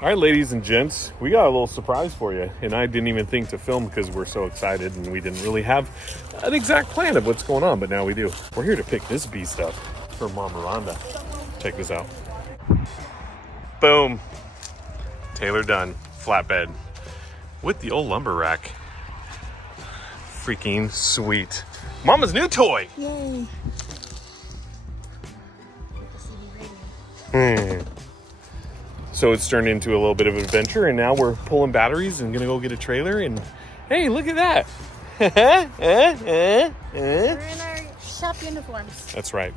All right, ladies and gents, we got a little surprise for you. And I didn't even think to film because we're so excited and we didn't really have an exact plan of what's going on, but now we do. We're here to pick this beast up for Mama Rhonda. Check this out. Boom. Taylor Dunn, flatbed with the old lumber rack. Freaking sweet. Mama's new toy. Yay. So it's turned into a little bit of an adventure, and now we're pulling batteries and gonna go get a trailer. And hey, look at that. We're in our shop uniforms. That's right.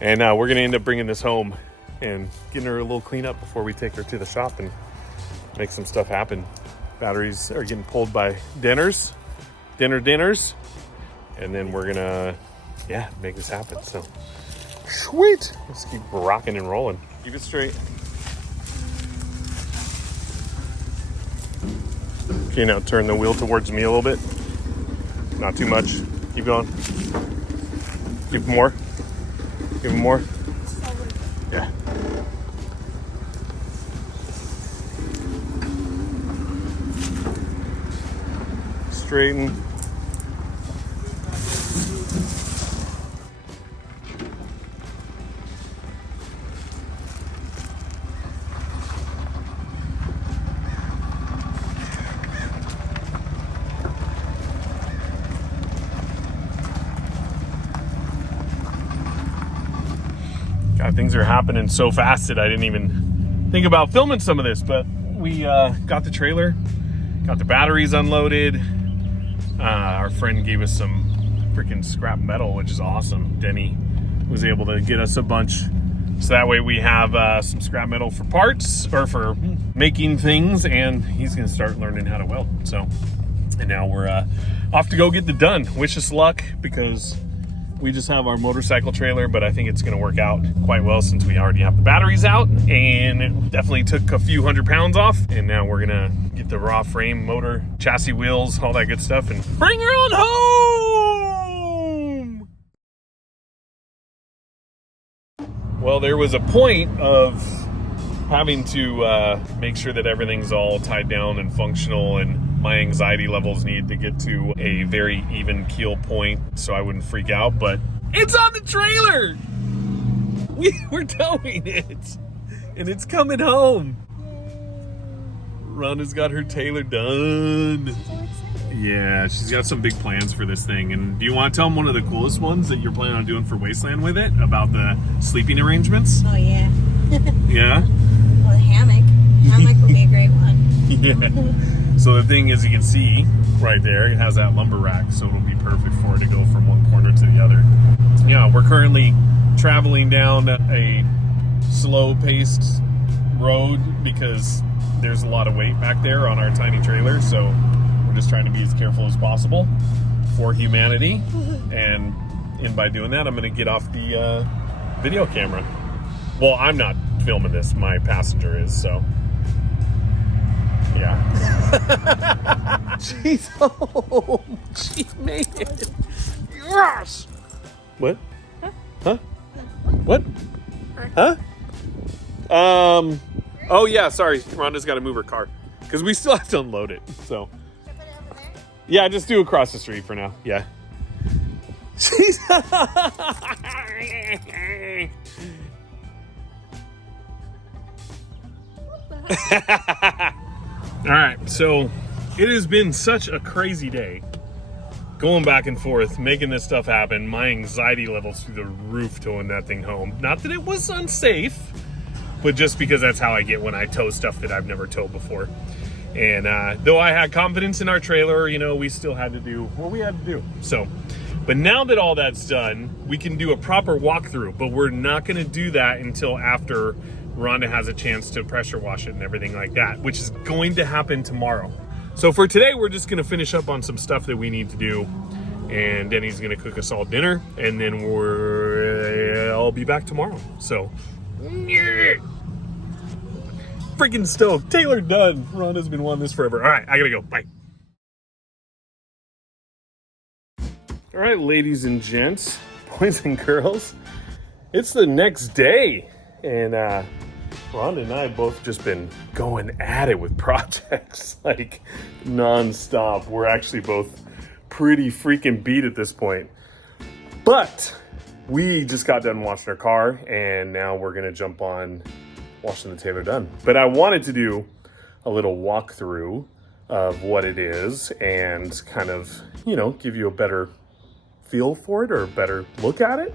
And we're gonna end up bringing this home and getting her a little cleanup before we take her to the shop and make some stuff happen. Batteries are getting pulled by dinners, and then we're gonna, make this happen. So sweet. Let's keep rocking and rolling. Keep it straight. Okay, now turn the wheel towards me a little bit. Not too much. Keep going. Give more. Give him more. Yeah. Straighten. God, things are happening so fast that I didn't even think about filming some of this, but we got the trailer, got the batteries unloaded. Our friend gave us some freaking scrap metal, which is awesome. Denny was able to get us a bunch, so that way we have some scrap metal for parts or for making things, and he's gonna start learning how to weld. So, and now we're off to go get the done. Wish us luck, because we just have our motorcycle trailer, but I think it's gonna work out quite well since we already have the batteries out, and it definitely took a few 100 pounds off. And now we're gonna get the raw frame, motor, chassis, wheels, all that good stuff, and bring her on home. Well, there was a point of having to make sure that everything's all tied down and functional, and my anxiety levels need to get to a very even keel point so I wouldn't freak out, but it's on the trailer. We're towing it, and it's coming home. Rhonda's got her Taylor done. Yeah, she's got some big plans for this thing. And do you want to tell them one of the coolest ones that you're planning on doing for Wasteland with it, about the sleeping arrangements? Oh, yeah. Yeah? Well, the hammock. Hammock would be a great one. Yeah. So the thing is, you can see right there, it has that lumber rack, so it'll be perfect for it to go from one corner to the other. Yeah, we're currently traveling down a slow-paced road because there's a lot of weight back there on our tiny trailer, so we're just trying to be as careful as possible for humanity. And by doing that, I'm going to get off the video camera. Well, I'm not filming this, my passenger is, so yeah. She's home. She made it. Yes. What? Huh? What? Huh? Oh yeah, sorry. Rhonda's got to move her car because we still have to unload it. So. Yeah, just do across the street for now. Yeah. She's. All right, so it has been such a crazy day going back and forth, making this stuff happen. My anxiety levels through the roof towing that thing home. Not that it was unsafe, but just because that's how I get when I tow stuff that I've never towed before. And though I had confidence in our trailer, you know, we still had to do what we had to do. So, but now that all that's done, we can do a proper walkthrough, but we're not going to do that until after Rhonda has a chance to pressure wash it and everything like that, which is going to happen tomorrow. So for today, we're just going to finish up on some stuff that we need to do, and Denny's going to cook us all dinner, and then I'll be back tomorrow. So, freaking stoked. Taylor Dunn. Rhonda's been wanting this forever. All right, I got to go. Bye. All right, ladies and gents, boys and girls, It's the next day, and Rhonda and I have both just been going at it with projects, like non-stop. We're actually both pretty freaking beat at this point. But we just got done washing our car, and now we're gonna jump on washing the Taylor Dunn. But I wanted to do a little walkthrough of what it is and kind of, you know, give you a better feel for it or a better look at it.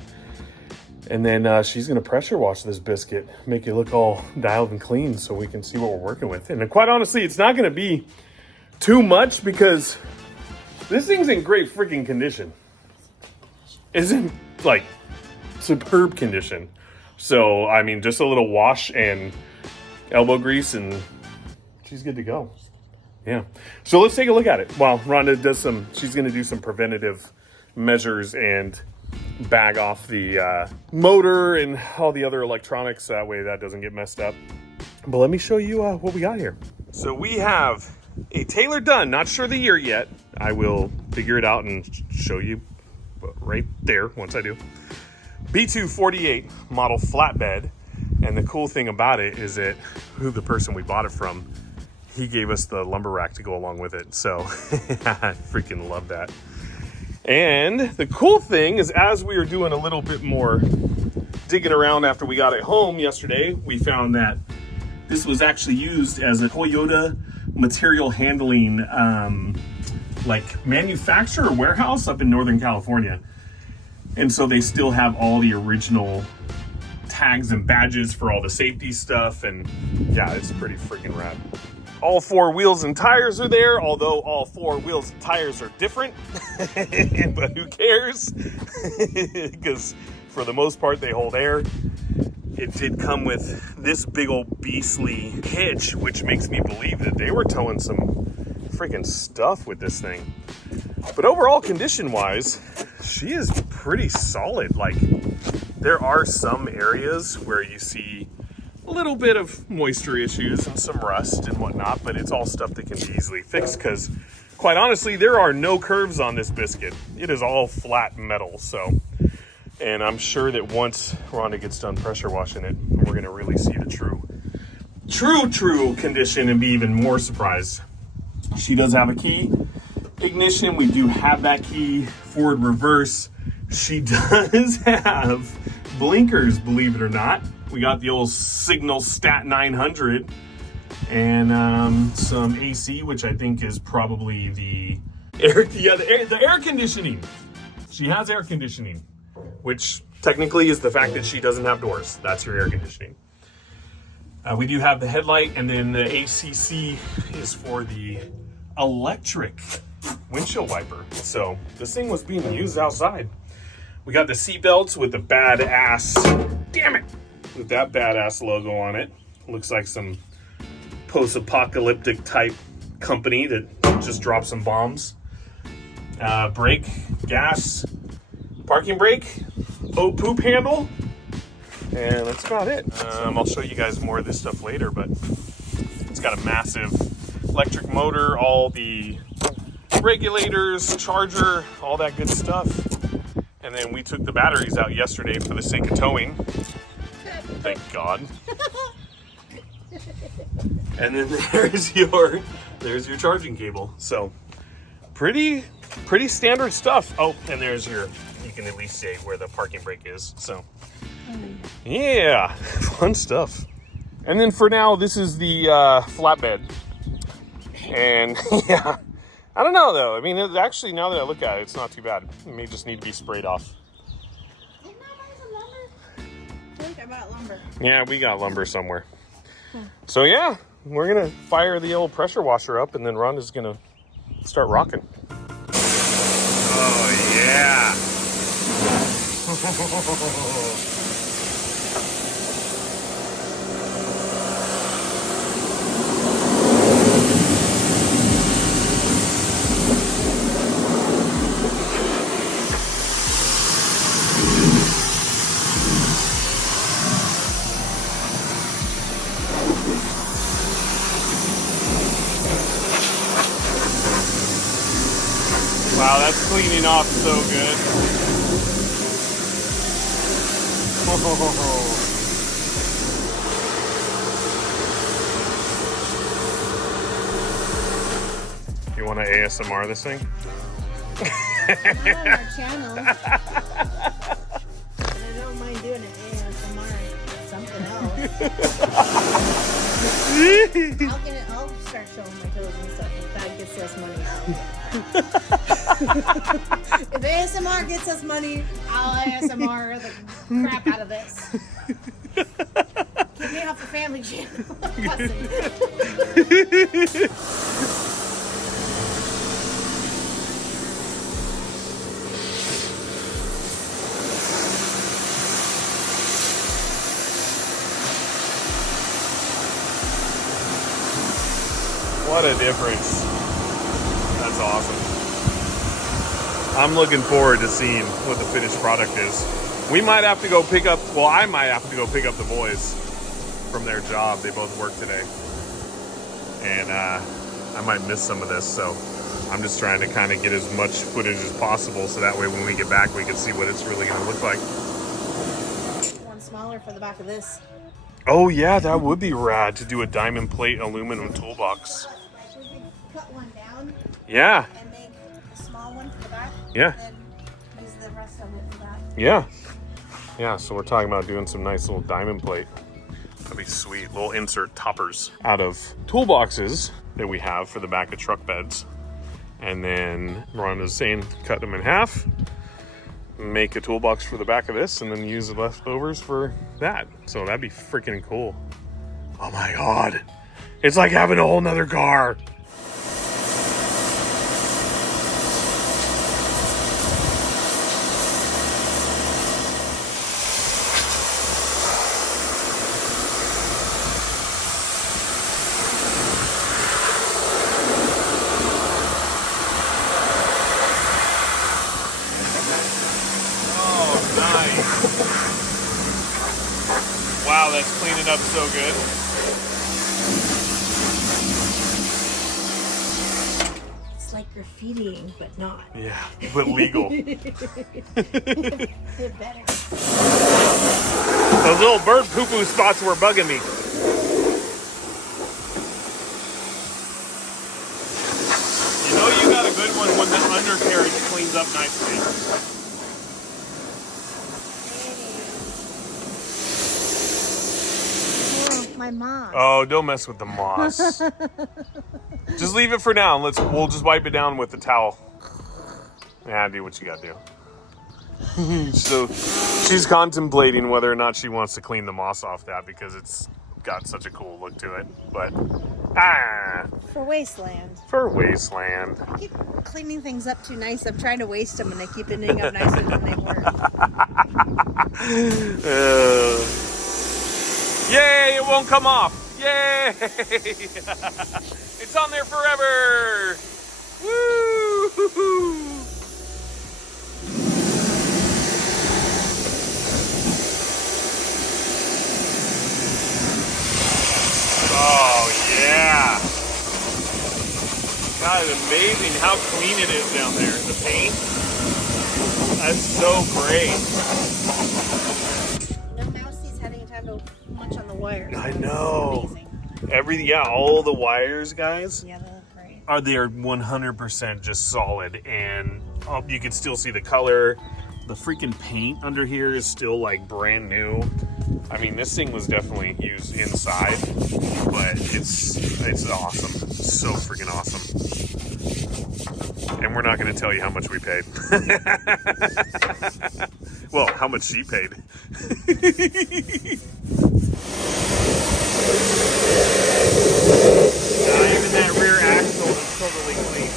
And then she's gonna pressure wash this biscuit, make it look all dialed and clean so we can see what we're working with. And quite honestly, it's not gonna be too much because this thing's in great freaking condition. It's in like superb condition. So, I mean, just a little wash and elbow grease and she's good to go. Yeah. So let's take a look at it. While Rhonda does she's gonna do some preventative measures and bag off the motor and all the other electronics. That way that doesn't get messed up. But let me show you what we got here. So we have a Taylor Dunn, not sure the year yet. I will figure it out and show you right there once I do. B248 model flatbed. And the cool thing about it is that who the person we bought it from, he gave us the lumber rack to go along with it. So I freaking love that. And the cool thing is, as we were doing a little bit more digging around after we got it home yesterday, we found that this was actually used as a Toyota material handling like manufacturer warehouse up in Northern California. And so they still have all the original tags and badges for all the safety stuff. And yeah, it's pretty freaking rad. All four wheels and tires are there, although all four wheels and tires are different. But who cares? Because for the most part, they hold air. It did come with this big old beastly hitch, which makes me believe that they were towing some freaking stuff with this thing. But overall, condition-wise, she is pretty solid. Like, there are some areas where you see a little bit of moisture issues and some rust and whatnot, but it's all stuff that can be easily fixed because, quite honestly, there are no curves on this biscuit. It is all flat metal. So, and I'm sure that once Rhonda gets done pressure washing it, we're gonna really see the true condition and be even more surprised. She does have a key ignition. We do have that key forward reverse. She does have blinkers, believe it or not. We got the old Signal Stat 900 and some AC, which I think is probably the air conditioning. She has air conditioning, which technically is the fact that she doesn't have doors. That's your air conditioning. We do have the headlight, and then the ACC is for the electric windshield wiper. So this thing was being used outside. We got the seat belts with the badass, damn it, with that badass logo on it. Looks like some post-apocalyptic type company that just dropped some bombs. Brake, gas, parking brake, poop handle, and that's about it. I'll show you guys more of this stuff later, but it's got a massive electric motor, all the regulators, charger, all that good stuff. And then we took the batteries out yesterday for the sake of towing. Thank God. And then there's your charging cable. So pretty standard stuff. Oh, and there's you can at least say where the parking brake is. So yeah, fun stuff. And then for now, this is the flatbed. And yeah, I don't know though. I mean, actually, now that I look at it, it's not too bad. It may just need to be sprayed off. I think I bought lumber. Yeah, we got lumber somewhere. So yeah, we're gonna fire the old pressure washer up, and then Rhonda's gonna start rocking. Oh yeah. Wow, that's cleaning off so good. You want to ASMR this thing? Not on our channel. But I don't mind doing it ASMR. Something else. I'll start showing my toes and stuff if that gets us money out. If ASMR gets us money, I'll ASMR the crap out of this. Get me off the family channel. What a difference. That's awesome. I'm looking forward to seeing what the finished product is. We might have to go pick up, well, I might have to go pick up the boys from their job. They both work today. And I might miss some of this, so I'm just trying to kind of get as much footage as possible so that way when we get back we can see what it's really going to look like. One smaller for the back of this. Oh yeah, that would be rad to do a diamond plate aluminum toolbox. We could cut one down. Yeah. And make a small one for the back. Yeah. And then use the rest of it for that. Yeah. Yeah, so we're talking about doing some nice little diamond plate. That'd be sweet. Little insert toppers out of toolboxes that we have for the back of truck beds. And then Rhonda's saying cut them in half, make a toolbox for the back of this, and then use the leftovers for that. So that'd be freaking cool. Oh my God. It's like having a whole nother car. Wow, that's cleaning up so good. It's like graffitiing, but not. Yeah, but legal. It better. Those little bird poo-poo spots were bugging me. You know you got a good one when the undercarriage cleans up nicely. My moss. Oh, don't mess with the moss. Just leave it for now. We'll just wipe it down with the towel. Yeah, do what you gotta do. So she's contemplating whether or not she wants to clean the moss off that because it's got such a cool look to it. But For wasteland. for wasteland. I keep cleaning things up too nice. I'm trying to waste them and they keep ending up nicer than they were. Yay, it won't come off. Yay! It's on there forever. Woo! Oh, yeah. God, it's amazing how clean it is down there. The paint. That's so great. To munch on the wires. I know. Amazing. All the wires, guys, Yeah, they look great. they're 100% just solid, and you can still see the color. The freaking paint under here is still like brand new. I mean, this thing was definitely used inside, but it's awesome. It's so freaking awesome. And we're not going to tell you how much we paid. Well, how much she paid. Even that rear axle is totally clean.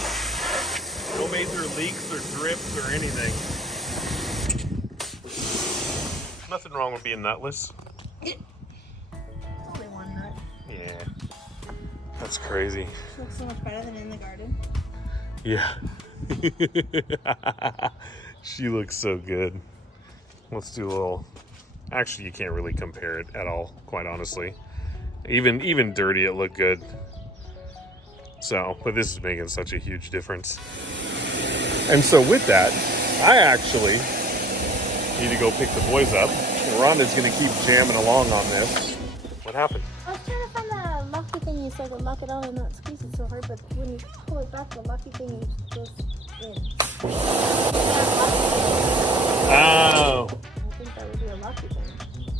No major leaks or drips or anything. Nothing wrong with being nutless. Only one nut. Yeah. That's crazy. She looks so much better than in the garden. Yeah. She looks so good. Let's do a little... Actually, you can't really compare it at all, quite honestly. Even dirty, it looked good. So, but this is making such a huge difference. And so with that, I actually need to go pick the boys up Rhonda's gonna keep jamming along on this. What happened? I was trying to find the lucky thingy so I could lock it on and not squeeze it so hard, but when you pull it back, the lucky thingy goes in. Oh. I think that would be a lucky thing.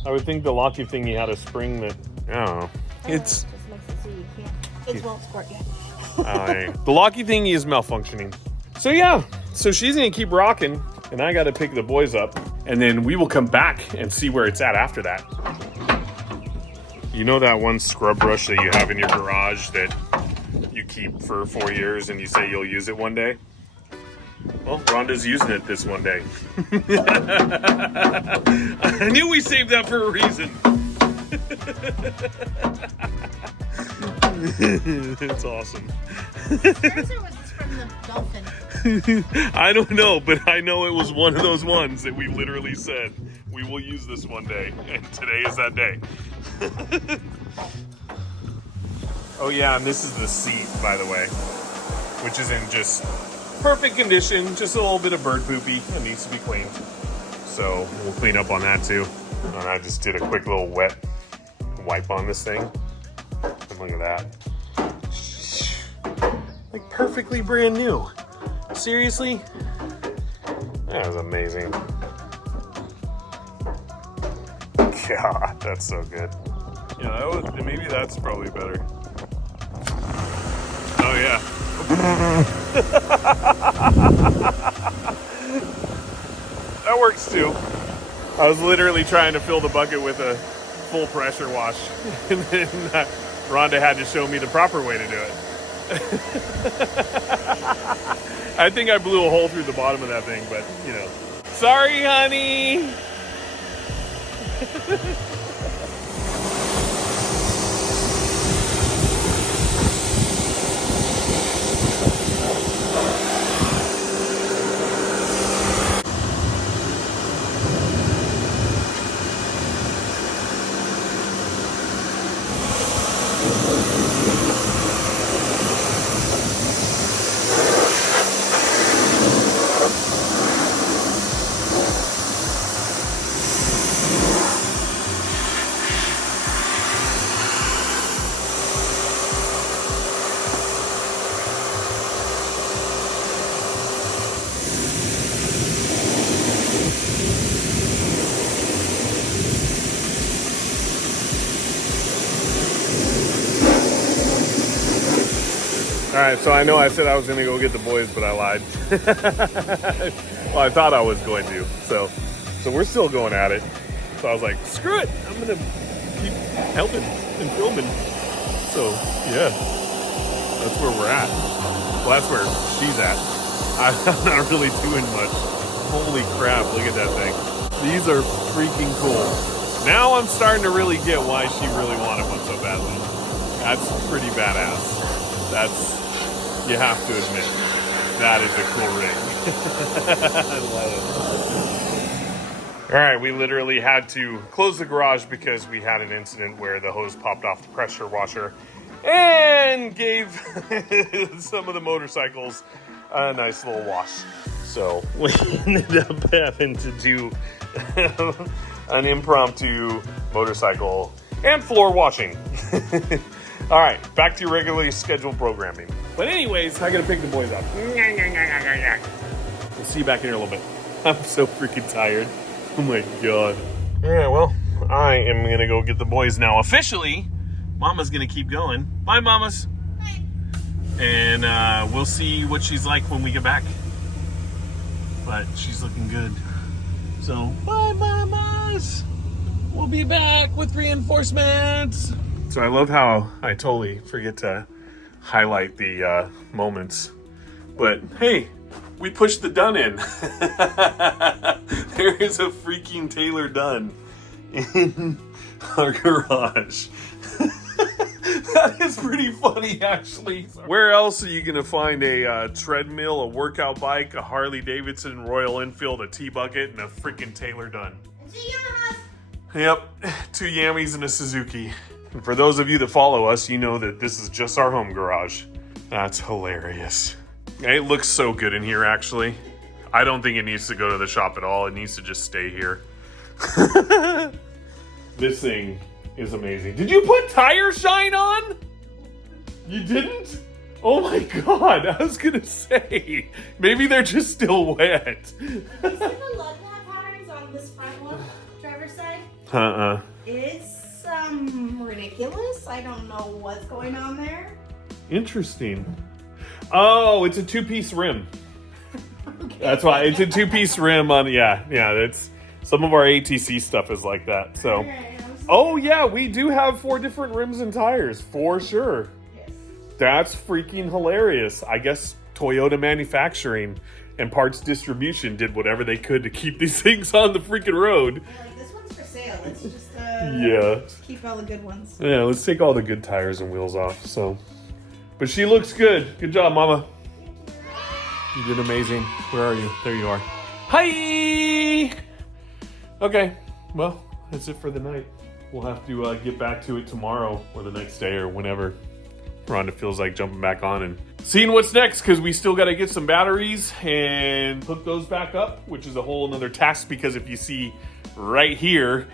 I would think the locky thingy had a spring that, I don't know. It's, It just makes it so you can't. It won't squirt yet. the locky thingy is malfunctioning. So yeah, so she's gonna keep rocking, and I gotta pick the boys up, and then we will come back and see where it's at after that. You know that one scrub brush that you have in your garage that you keep for 4 years and you say you'll use it one day? Well, Rhonda's using it this one day. I knew we saved that for a reason. It's awesome. Yours or was this from the dolphin? I don't know, but I know it was one of those ones that we literally said, we will use this one day, and today is that day. Oh yeah, and this is the seat, by the way, which is in just perfect condition, just a little bit of bird poopy. It needs to be cleaned. So we'll clean up on that too. And I just did a quick little wet wipe on this thing. And look at that. Like perfectly brand new. Seriously? That was amazing. God, that's so good. Yeah, that was, maybe that's probably better. Oh yeah. That works too. I was literally trying to fill the bucket with a full pressure wash, and then Rhonda had to show me the proper way to do it. I think I blew a hole through the bottom of that thing, but you know. Sorry, honey. All right, so I know I said I was gonna go get the boys, but I lied. Well, I thought I was going to. So we're still going at it. So I was like, screw it, I'm gonna keep helping and filming. So yeah, that's where we're at. Well, that's where she's at. I'm not really doing much. Holy crap, look at that thing. These are freaking cool. Now I'm starting to really get why she really wanted one so badly. That's pretty badass. That's, you have to admit, that is a cool ring. I love it. All right, we literally had to close the garage because we had an incident where the hose popped off the pressure washer and gave some of the motorcycles a nice little wash. So we ended up having to do an impromptu motorcycle and floor washing. All right, back to your regularly scheduled programming. But anyways, I gotta pick the boys up. We'll see you back in here in a little bit. I'm so freaking tired. Oh my God. All right, well, I am gonna go get the boys now. Officially, Mama's gonna keep going. Bye, Mamas. Bye. And we'll see what she's like when we get back. But she's looking good. So, bye, Mamas. We'll be back with reinforcements. So I love how I totally forget to highlight the moments. But hey, we pushed the Dunn in. There is a freaking Taylor Dunn in our garage. That is pretty funny, actually. Where else are you gonna find a treadmill, a workout bike, a Harley Davidson, Royal Enfield, a T-Bucket, and a freaking Taylor Dunn? Yep, 2 Yammies and a Suzuki. And for those of you that follow us, you know that this is just our home garage. That's hilarious. It looks so good in here, actually. I don't think it needs to go to the shop at all. It needs to just stay here. This thing is amazing. Did you put tire shine on? You didn't? Oh my God, I was gonna say, maybe they're just still wet. Is it the lug nut patterns on this front one, driver's side? It's ridiculous. I don't know what's going on there. Interesting. Oh, it's a two-piece rim. Okay. That's why it's a two-piece rim on. Yeah. That's some of our ATC stuff is like that. So. Okay, Oh yeah, we do have 4 different rims and tires for sure. yes. That's freaking hilarious. I guess Toyota manufacturing and parts distribution did whatever they could to keep these things on the freaking road. They're like, this one's for sale. Let's just Yeah. keep all the good ones. Yeah, let's take all the good tires and wheels off. So, but she looks good. Good job, Mama. You did amazing. Where are you? There you are. Hi. Okay. Well, that's it for the night. We'll have to get back to it tomorrow or the next day or whenever Rhonda feels like jumping back on and seeing what's next, because we still got to get some batteries and hook those back up, which is a whole another task, because if you see right here,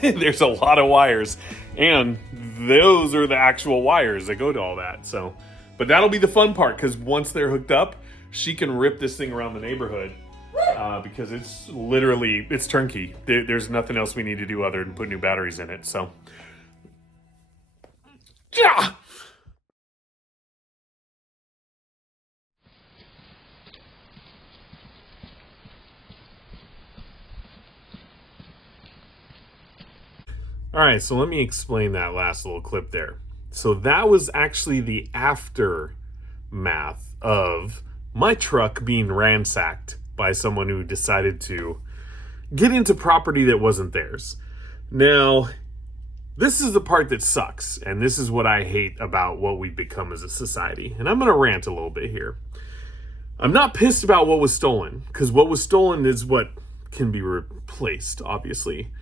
there's a lot of wires, and those are the actual wires that go to all that. So, but that'll be the fun part, because once they're hooked up, she can rip this thing around the neighborhood. Because it's literally, it's turnkey. There's nothing else we need to do other than put new batteries in it. So, yeah. All right, so let me explain that last little clip there. So that was actually the aftermath of my truck being ransacked by someone who decided to get into property that wasn't theirs. Now, this is the part that sucks, and this is what I hate about what we've become as a society. And I'm going to rant a little bit here. I'm not pissed about what was stolen, because what was stolen is what can be replaced, obviously.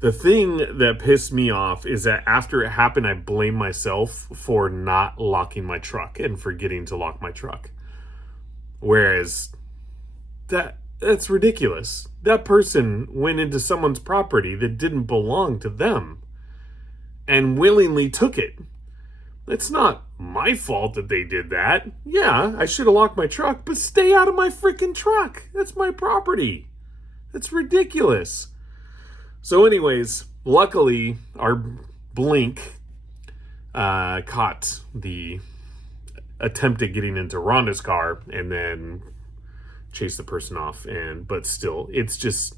The thing that pissed me off is that after it happened, I blamed myself for not locking my truck and forgetting to lock my truck. Whereas that's ridiculous. That person went into someone's property that didn't belong to them and willingly took it. It's not my fault that they did that. Yeah, I should have locked my truck, but stay out of my freaking truck. That's my property. That's ridiculous. So anyways, luckily our blink caught the attempt at getting into Rhonda's car and then chase the person off. But still, it's just,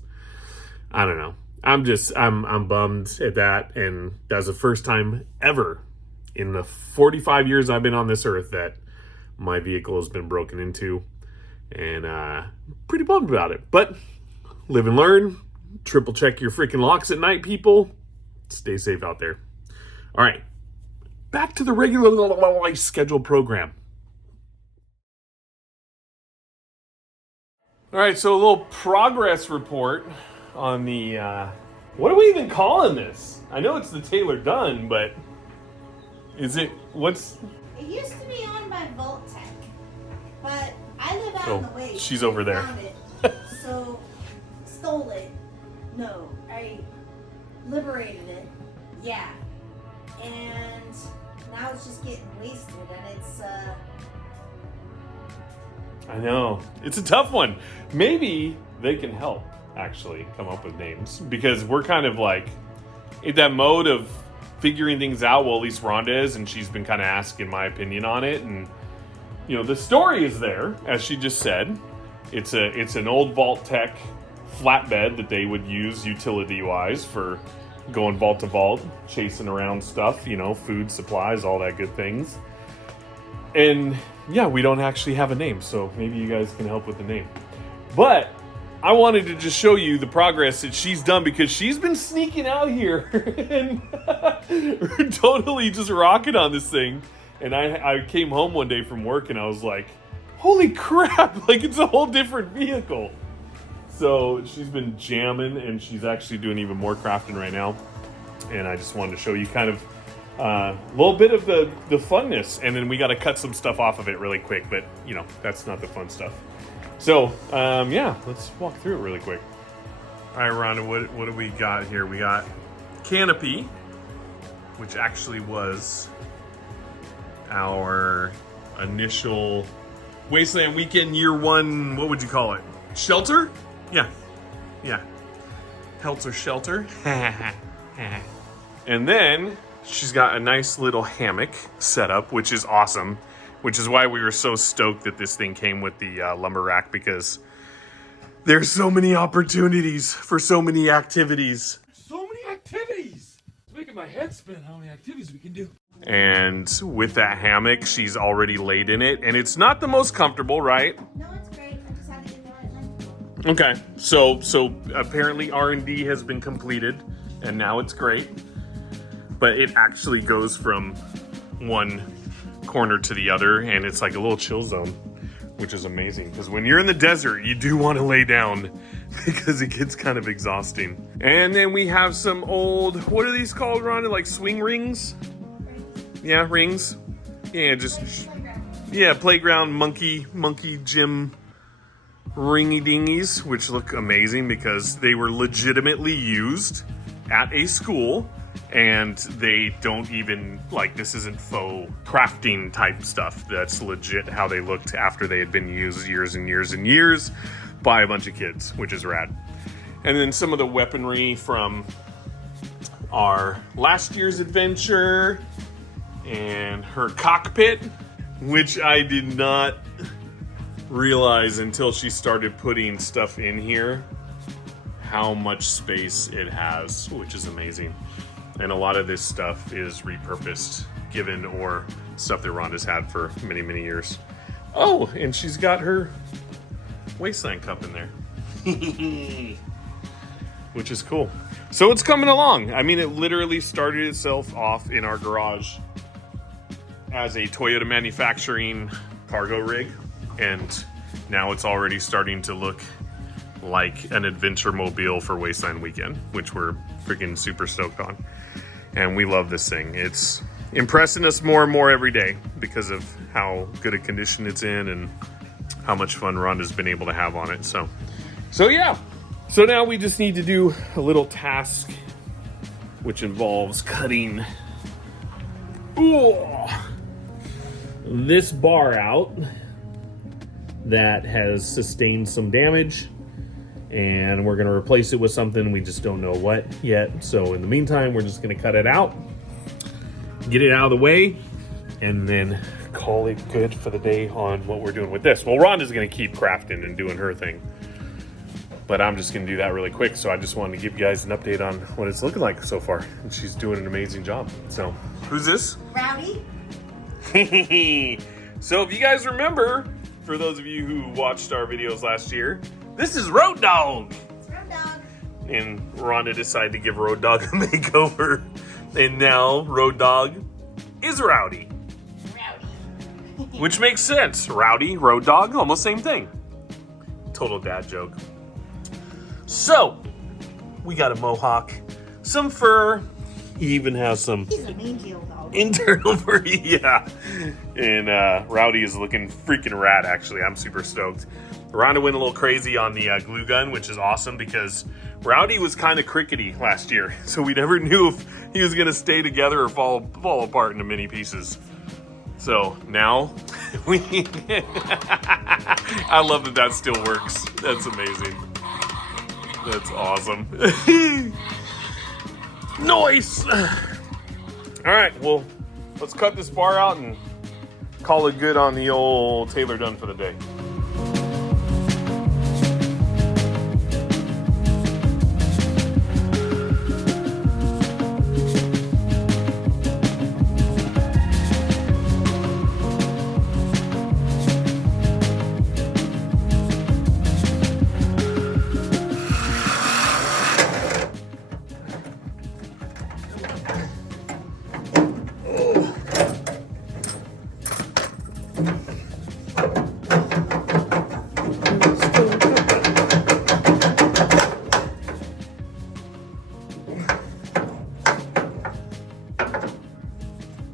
I don't know. I'm bummed at that. And that's the first time ever in the 45 years I've been on this earth that my vehicle has been broken into, and pretty bummed about it. But live and learn. Triple check your freaking locks at night, people. Stay safe out there. All right, back to the regular scheduled program. All right, so a little progress report on the, what are we even calling this? I know it's the Taylor Dunn, but is it, what's? It used to be owned by Voltec, but I live out in the way. She's over there. Found it, so stole it. No, I liberated it. Yeah, and now it's just getting wasted, and it's I know. It's a tough one. Maybe they can help actually come up with names, because we're kind of like in that mode of figuring things out. Well, at least Rhonda is, and she's been kind of asking my opinion on it. And, you know, the story is there, as she just said. It's an old Vault-Tec flatbed that they would use utility-wise for going vault to vault, chasing around stuff, you know, food, supplies, all that good things. And yeah, we don't actually have a name, so maybe you guys can help with the name. But I wanted to just show you the progress that she's done, because she's been sneaking out here and totally just rocking on this thing. And I came home one day from work and I was like, holy crap, like it's a whole different vehicle. So she's been jamming, and she's actually doing even more crafting right now. And I just wanted to show you kind of a little bit of the funness, and then we got to cut some stuff off of it really quick, but you know, that's not the fun stuff. So yeah, let's walk through it really quick. right, Rhonda, what do we got here? We got canopy, which actually was our initial Wasteland Weekend year one, what would you call it? Shelter? Yeah. Helter Shelter. And then she's got a nice little hammock set up, which is awesome, which is why we were so stoked that this thing came with the lumber rack, because there's so many opportunities for so many activities. So many activities! It's making my head spin how many activities we can do. And with that hammock, she's already laid in it, and it's not the most comfortable, right? No, it's great. I just had to get the right length. Okay, so apparently R&D has been completed, and now it's great. But it actually goes from one corner to the other, and it's like a little chill zone, which is amazing. Because when you're in the desert, you do want to lay down because it gets kind of exhausting. And then we have some old, what are these called, Rhonda? Like swing rings? Yeah, rings. Yeah, just playground monkey gym ringy dingies, which look amazing because they were legitimately used at a school, and they don't even, like, this isn't faux crafting type stuff. That's legit how they looked after they had been used years and years and years by a bunch of kids, which is rad. And then some of the weaponry from our last year's adventure, and her cockpit, which I did not realize until she started putting stuff in here how much space it has, which is amazing. And a lot of this stuff is repurposed, given or stuff that Rhonda's had for many, many years. Oh, and she's got her Wasteland cup in there, which is cool. So it's coming along. I mean, it literally started itself off in our garage as a Toyota manufacturing cargo rig, and now it's already starting to look like an adventure mobile for Wasteland Weekend, which we're freaking super stoked on. And we love this thing. It's impressing us more and more every day because of how good a condition it's in and how much fun Rhonda's been able to have on it. So yeah. So now we just need to do a little task, which involves cutting this bar out that has sustained some damage, and we're going to replace it with something. We just don't know what yet. So in the meantime, we're just going to cut it out, get it out of the way, and then call it good for the day on what we're doing with this. Well, Rhonda's going to keep crafting and doing her thing, but I'm just going to do that really quick. So I just wanted to give you guys an update on what it's looking like so far. And she's doing an amazing job. So who's this? Rowdy? So if you guys remember, for those of you who watched our videos last year, this is Road Dog. It's Road Dog. And Rhonda decided to give Road Dog a makeover. And now Road Dog is Rowdy. Rowdy. Which makes sense. Rowdy, Road Dog, almost same thing. Total dad joke. So, we got a mohawk, some fur. He even has some He's a mangy old dog. internal fur. Yeah. And Rowdy is looking freaking rad, actually. I'm super stoked. Rhonda went a little crazy on the glue gun, which is awesome because Rowdy was kind of crickety last year. So we never knew if he was going to stay together or fall apart into many pieces. So now we... I love that still works. That's amazing. That's awesome. Nice. All right, well, let's cut this bar out and call it good on the old Taylor Dunn for the day.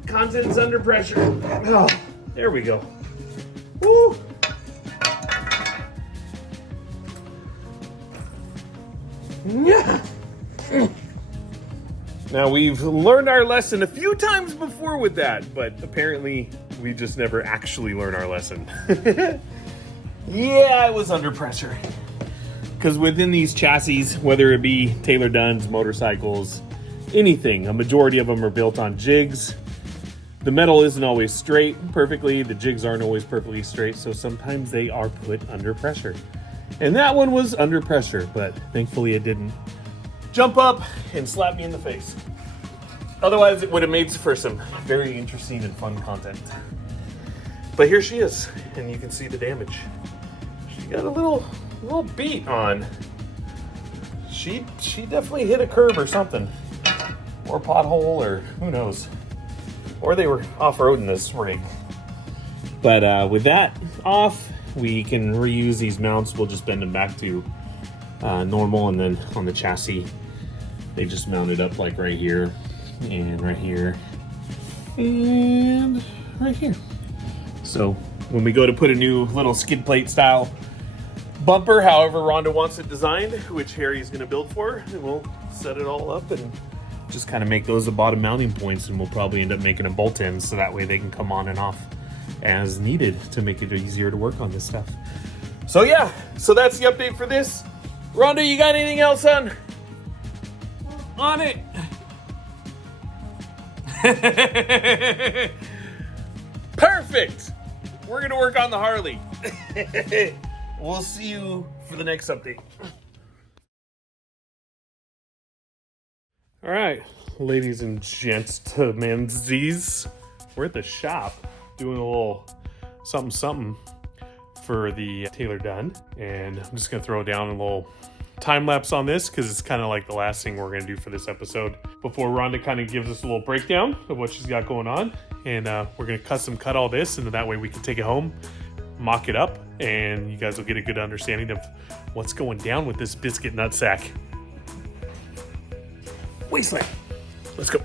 Contents under pressure. Oh, there we go. Woo! Now, we've learned our lesson a few times before with that, but apparently we just never actually learned our lesson. Yeah, I was under pressure. Because within these chassis, whether it be Taylor Dunn's, motorcycles, anything, a majority of them are built on jigs. The metal isn't always straight perfectly. The jigs aren't always perfectly straight, so sometimes they are put under pressure. And that one was under pressure, but thankfully it didn't jump up and slap me in the face. Otherwise, it would have made for some very interesting and fun content. But here she is, and you can see the damage. She got a little beat on. She definitely hit a curb or something, or pothole, or who knows. Or they were off-roading this rig. But with that off, we can reuse these mounts. We'll just bend them back to normal, and then on the chassis, they just mounted up like right here, and right here, and right here. So when we go to put a new little skid plate style bumper, however Rhonda wants it designed, which Harry's gonna build for, and we'll set it all up and just kind of make those the bottom mounting points, and we'll probably end up making them bolt ends so that way they can come on and off as needed to make it easier to work on this stuff. So yeah, so that's the update for this. Rhonda, you got anything else on it? Perfect. We're gonna work on the Harley. We'll see you for the next update. All right, ladies and gentlemen, we're at the shop doing a little something for the Taylor Dunn, and I'm just gonna throw down a little time lapse on this because it's kind of like the last thing we're gonna do for this episode before Rhonda kind of gives us a little breakdown of what she's got going on. And we're gonna custom cut all this, and that way we can take it home, mock it up, and you guys will get a good understanding of what's going down with this biscuit nutsack. Wasteland. Let's go.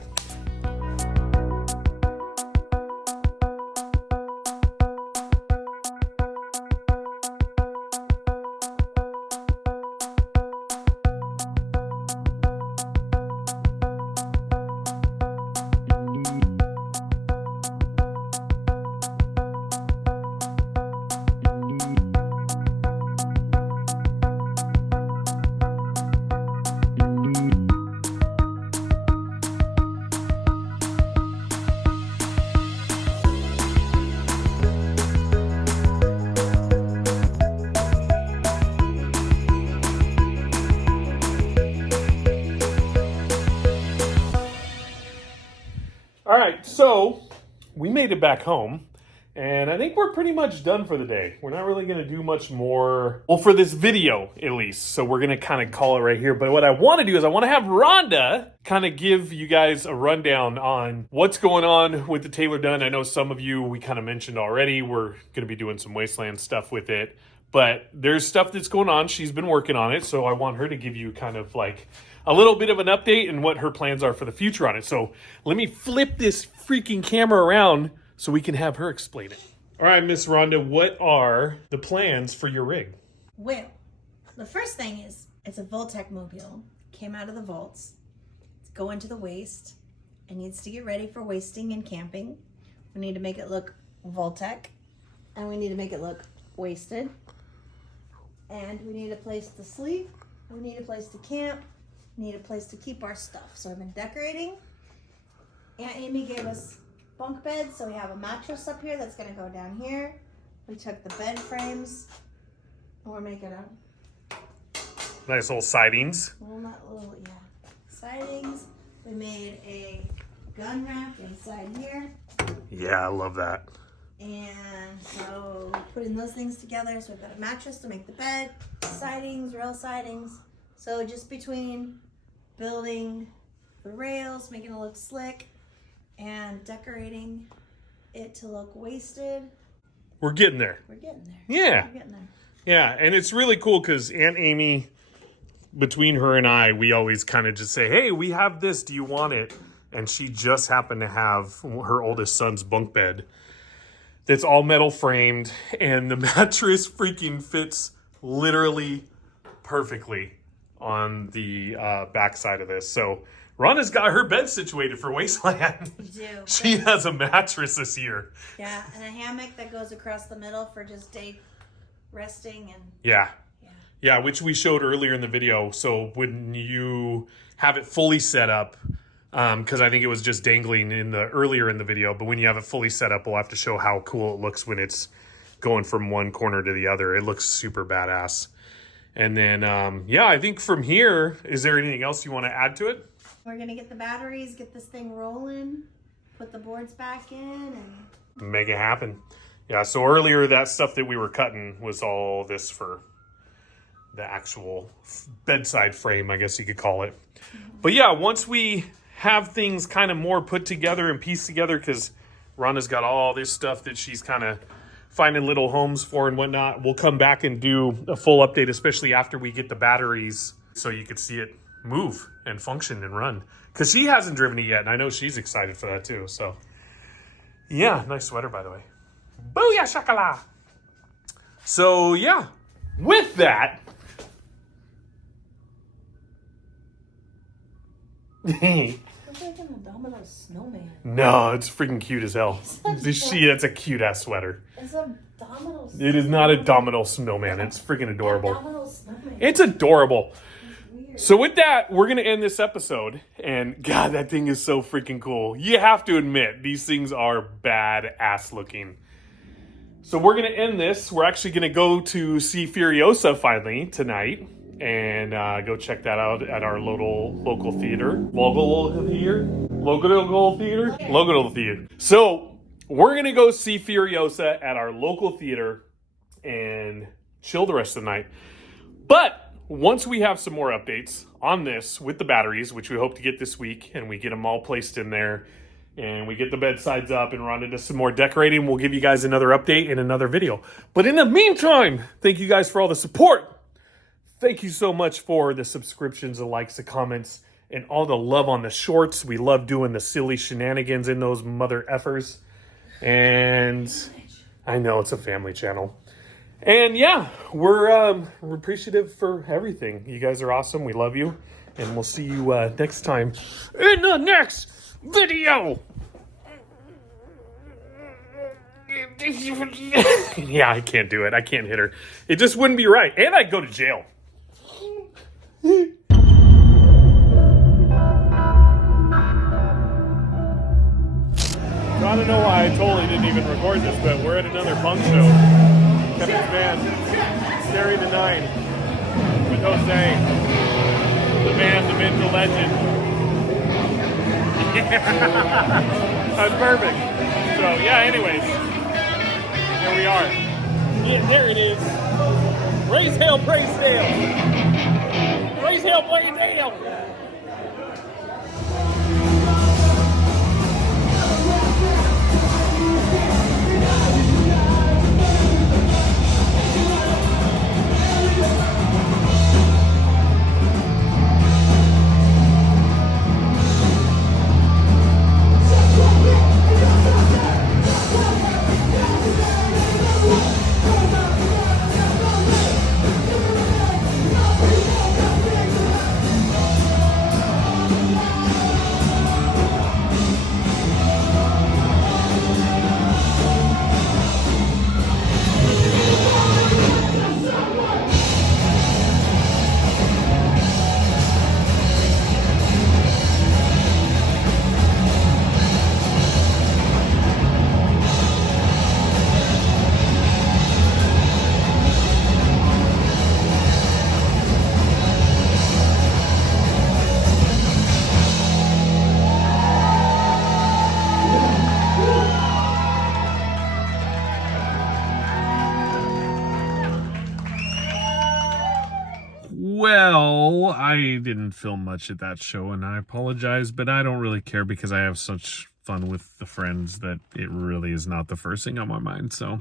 All right, so we made it back home, and I think we're pretty much done for the day. We're not really gonna do much more, well, for this video at least, so we're gonna kind of call it right here. But what I wanna do is I wanna have Rhonda kind of give you guys a rundown on what's going on with the Taylor Dunn. I know some of you, we kind of mentioned already, we're gonna be doing some Wasteland stuff with it, but there's stuff that's going on. She's been working on it, so I want her to give you kind of like a little bit of an update and what her plans are for the future on it. So let me flip this freaking camera around so we can have her explain it. All right, Miss Rhonda, what are the plans for your rig? Well, the first thing is it's a Voltec mobile. Came out of the vaults. It's going to the waste. It needs to get ready for wasting and camping. We need to make it look Voltec, and we need to make it look wasted. And we need a place to sleep. We need a place to camp. Need a place to keep our stuff. So I've been decorating. Aunt Amy gave us bunk beds, so we have a mattress up here that's gonna go down here. We took the bed frames, and we're making a Nice little sidings. sidings. We made a gun rack inside here. Yeah, I love that. And so putting those things together, so we've got a mattress to make the bed, sidings, rail sidings. So just between building the rails, making it look slick, and decorating it to look wasted, We're getting there. we're getting there. Yeah. We're getting there. Yeah, and it's really cool because Aunt Amy, between her and I, we always kind of just say, hey, we have this, do you want it? And she just happened to have her oldest son's bunk bed that's all metal framed, and the mattress freaking fits literally perfectly on the back side of this. So Rhonda's got her bed situated for Wasteland. You do. She has a mattress this year. Yeah, and a hammock that goes across the middle for just day resting and Yeah, which we showed earlier in the video. So when you have it fully set up, because I think it was just dangling earlier in the video, but when you have it fully set up, we'll have to show how cool it looks when it's going from one corner to the other. It looks super badass. And then, I think from here, is there anything else you want to add to it? we're gonna get the batteries, get this thing rolling, put the boards back in, and make it happen. Yeah, so earlier that stuff that we were cutting was all this for the actual bedside frame, I guess you could call it. But yeah, once we have things kind of more put together and pieced together, because Rhonda's got all this stuff that she's kind of finding little homes for and whatnot, we'll come back and do a full update, especially after we get the batteries, so you could see it move and function and run. Because she hasn't driven it yet, and I know she's excited for that too. So yeah, nice sweater, by the way. Booyah shakala! So yeah, with that, looks like an abdominal snowman. no, it's freaking cute as hell. That's a cute ass sweater. It's a abdominal. It is not a domino snowman. It's freaking adorable. Abdominal snowman. It's adorable. Weird. So with that, we're going to end this episode. And God, that thing is so freaking cool. You have to admit, these things are badass looking. So we're going to end this. We're actually going to go to see Furiosa finally tonight. And go check that out at our local theater. Local theater. So we're going to go see Furiosa at our local theater and chill the rest of the night. But once we have some more updates on this with the batteries, which we hope to get this week, and we get them all placed in there, and we get the bedsides up and Rhonda does some more decorating, we'll give you guys another update in another video. But in the meantime, thank you guys for all the support. Thank you so much for the subscriptions, the likes, the comments, and all the love on the shorts. We love doing the silly shenanigans in those mother effers. And I know it's a family channel. And yeah, we're appreciative for everything. You guys are awesome. We love you. And we'll see you next time in the next video. Yeah, I can't do it. I can't hit her. It just wouldn't be right. And I'd go to jail. I don't know why I totally didn't even record this, but we're at another punk show. Kevin's band, Scary the Nine, with Jose, the man, the myth, the legend. That's perfect. So yeah, anyways, here we are. Yeah, there it is. Raise hell, praise Dale. Raise hell, praise Dale. Well, I didn't film much at that show, and I apologize, but I don't really care because I have such fun with the friends that it really is not the first thing on my mind. So,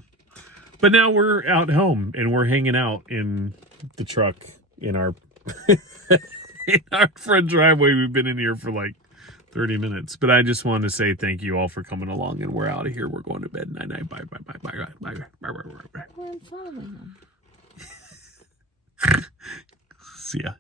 but now we're out home and we're hanging out in the truck in our in our front driveway. We've been in here for like 30 minutes, but I just wanted to say thank you all for coming along, and we're out of here. We're going to bed. Night night. Bye bye bye bye bye bye bye bye bye. We're in front of them. See ya.